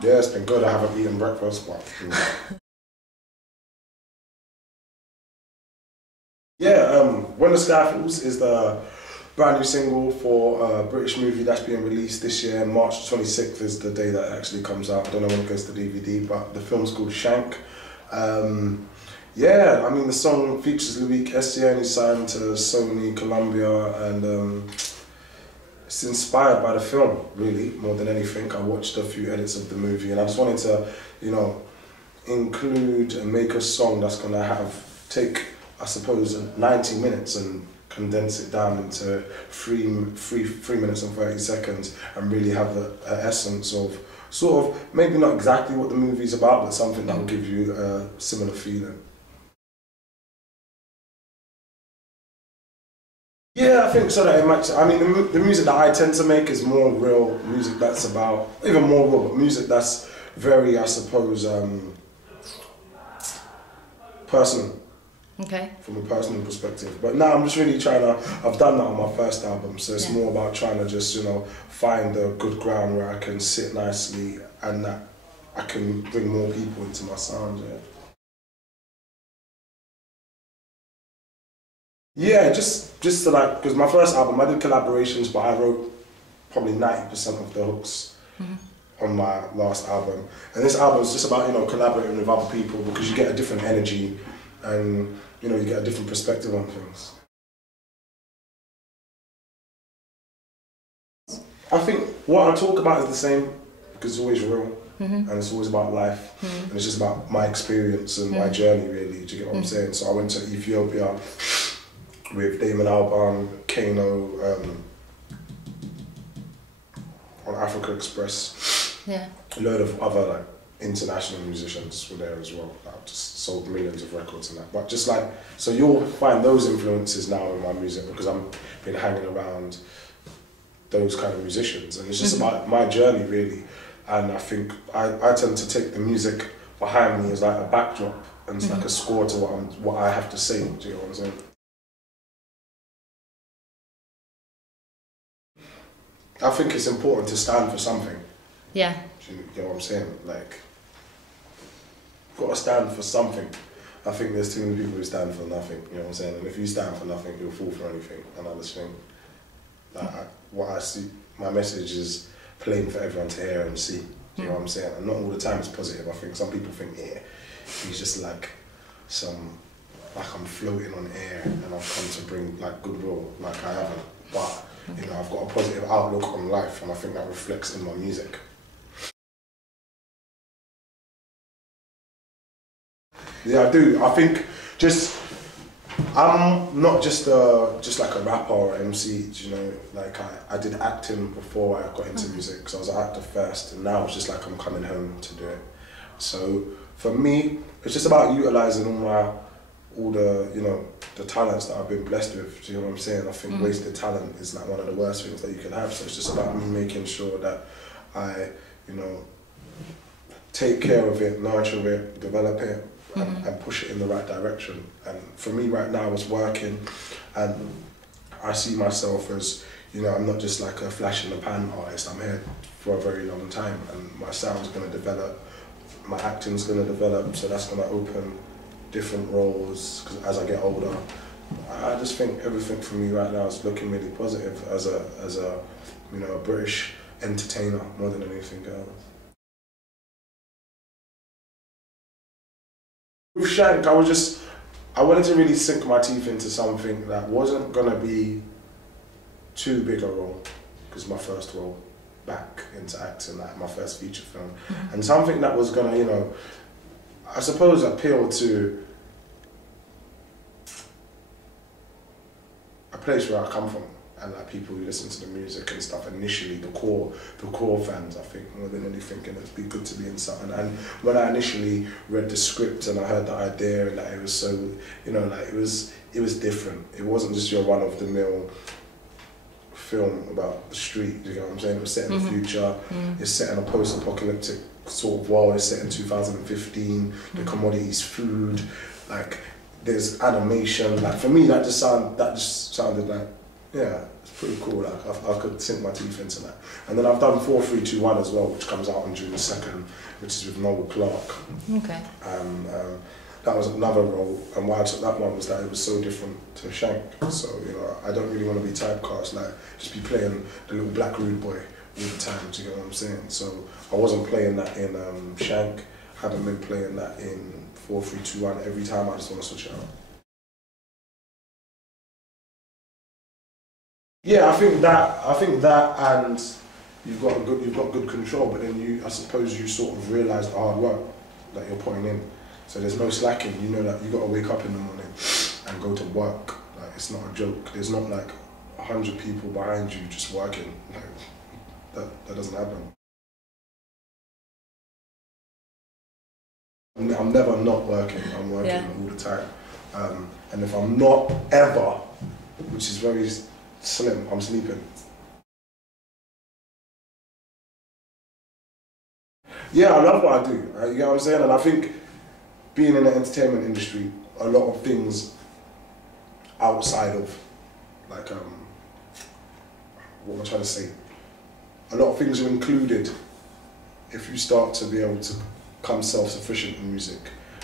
Yeah, it's been good. I haven't eaten breakfast, but yeah. When the Sky Falls is the brand new single for a British movie that's being released this year. March 26th is the day that it actually comes out. I don't know when it goes to DVD, but the film's called Shank. Yeah, I mean the song features Loic Essienne, he's signed to Sony, Columbia, and it's inspired by the film, really, more than anything. I watched a few edits of the movie and I just wanted to, you know, include and make a song that's gonna take, I suppose, 90 minutes and condense it down into three minutes and 30 seconds and really have the essence of sort of, maybe not exactly what the movie's about, but something that will give you a similar feeling. Yeah, I think so that it matches. I mean, the music that I tend to make is more real music that's about, even more real, but music that's very, I suppose, personal. Okay. From a personal perspective. But now I'm just really trying to, I've done that on my first album, so it's more about trying to just, you know, find a good ground where I can sit nicely and that I can bring more people into my sound, yeah. Yeah, just to like, because my first album, I did collaborations, but I wrote probably 90% of the hooks on my last album. And this album is just about, you know, collaborating with other people because you get a different energy and, you know, you get a different perspective on things. I think what I talk about is the same because it's always real and it's always about life and it's just about my experience and my journey, really. Do you get what I'm saying? So I went to Ethiopia with Damon Albarn, Kano, on Africa Express. Yeah. A load of other like international musicians were there as well. I've just sold millions of records and that. But just like, so you'll find those influences now in my music because I've been hanging around those kind of musicians and it's just about my journey really. And I think I tend to take the music behind me as like a backdrop and it's like a score to what I have to say. Do you know what I'm saying? I think it's important to stand for something. Yeah. Do you get what I'm saying? Like, you've got to stand for something. I think there's too many people who stand for nothing, you know what I'm saying? And if you stand for nothing, you'll fall for anything. And I just think, like, what I see, my message is plain for everyone to hear and see. Do you know what I'm saying? And not all the time it's positive. I think some people think, yeah, he's just like like I'm floating on air and I've come to bring like goodwill, like I haven't. But you know, I've got a positive outlook on life and I think that reflects in my music. Yeah, I do. I think I'm not just like a rapper or MC, you know, like I did acting before I got into music because I was an actor first and now it's just like I'm coming home to do it. So for me, it's just about utilising all the, you know, the talents that I've been blessed with, do you know what I'm saying? I think wasted talent is like one of the worst things that you can have, so it's just about me making sure that I, you know, take care of it, nurture it, develop it, and push it in the right direction. And for me right now it's working and I see myself as, you know, I'm not just like a flash in the pan artist, I'm here for a very long time and my sound's gonna develop, my acting's gonna develop, so that's gonna open different roles because as I get older. I just think everything for me right now is looking really positive as a you know, a British entertainer more than anything else. With Shank, I wanted to really sink my teeth into something that wasn't gonna be too big a role, because my first role back into acting, like my first feature film, and something that was gonna, you know, I suppose appeal to a place where I come from and like people who listen to the music and stuff initially, the core fans, I think, more than anything, and it'd be good to be in something. And when I initially read the script and I heard the idea and that it was so, you know, like it was different. It wasn't just your run-of-the-mill film about the street, you know what I'm saying? It was set in the future, it's set in a post-apocalyptic sort of world, it's set in 2015, the commodities, food, like there's animation, like for me that just sounded like Yeah, it's pretty cool. Like I could sink my teeth into that. And then I've done 4321 as well, which comes out on June the 2nd, which is with Noel Clark. Okay. That was another role, and why I took that one was that it was so different to Shank. So, you know, I don't really want to be typecast, like just be playing the little black rude boy all the time, do you get what I'm saying? So I wasn't playing that in Shank, haven't been playing that in 4321. Every time I just want to switch it out. Yeah, I think that and you've got good control, but then I suppose you sort of realise the hard work that you're putting in. So there's no slacking. You know that you got to wake up in the morning and go to work. Like, it's not a joke. There's not like 100 people behind you just working. Like, that doesn't happen. I'm never not working. I'm working all the time. And if I'm not ever, which is very slim, I'm sleeping. Yeah, I love what I do. You know what I'm saying? And I think being in the entertainment industry, a lot of things outside of, like, what am I trying to say? A lot of things are included if you start to be able to become self-sufficient in music.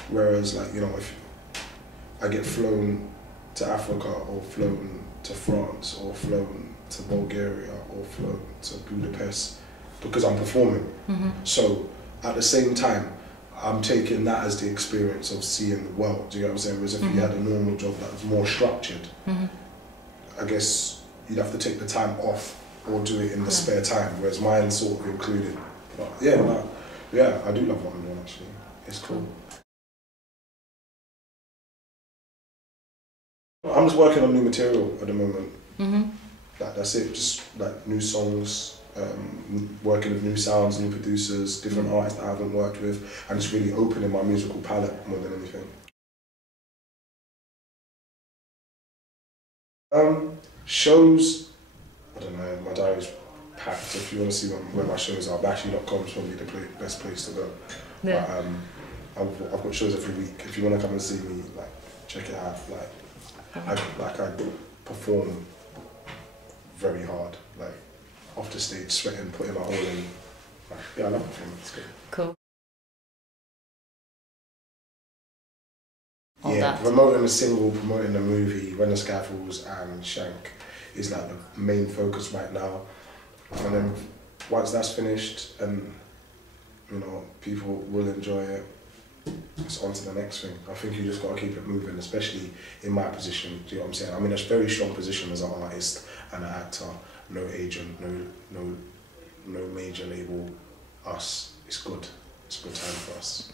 Whereas, like, you know, if I get flown to Africa or flown to France or flown to Bulgaria or flown to Budapest because I'm performing. So at the same time, I'm taking that as the experience of seeing the world. Do you get what I'm saying? Whereas if you had a normal job that was more structured, I guess you'd have to take the time off or do it in the spare time, whereas mine's sort of included. But yeah, I do love what I'm doing actually. It's cool. I'm just working on new material at the moment. That's it, just like new songs, working with new sounds, new producers, different artists that I haven't worked with, and just really opening my musical palette more than anything. Shows, I don't know, my diary's packed. If you want to see where my shows are, bashy.com is probably the best place to go. Yeah. But I've got shows every week. If you want to come and see me, like, check it out. Like, I perform very hard, like off the stage, sweating, putting my all in. Like, yeah, I love performing. It's good. Cool. Yeah, promoting the single, promoting the movie, When the Sky Falls and Shank is like the main focus right now. And then once that's finished and, you know, people will enjoy it, it's on to the next thing. I think you just got to keep it moving, especially in my position. Do you know what I'm saying? I'm in a very strong position as an artist and an actor. No agent, no major label. Us. It's good. It's a good time for us.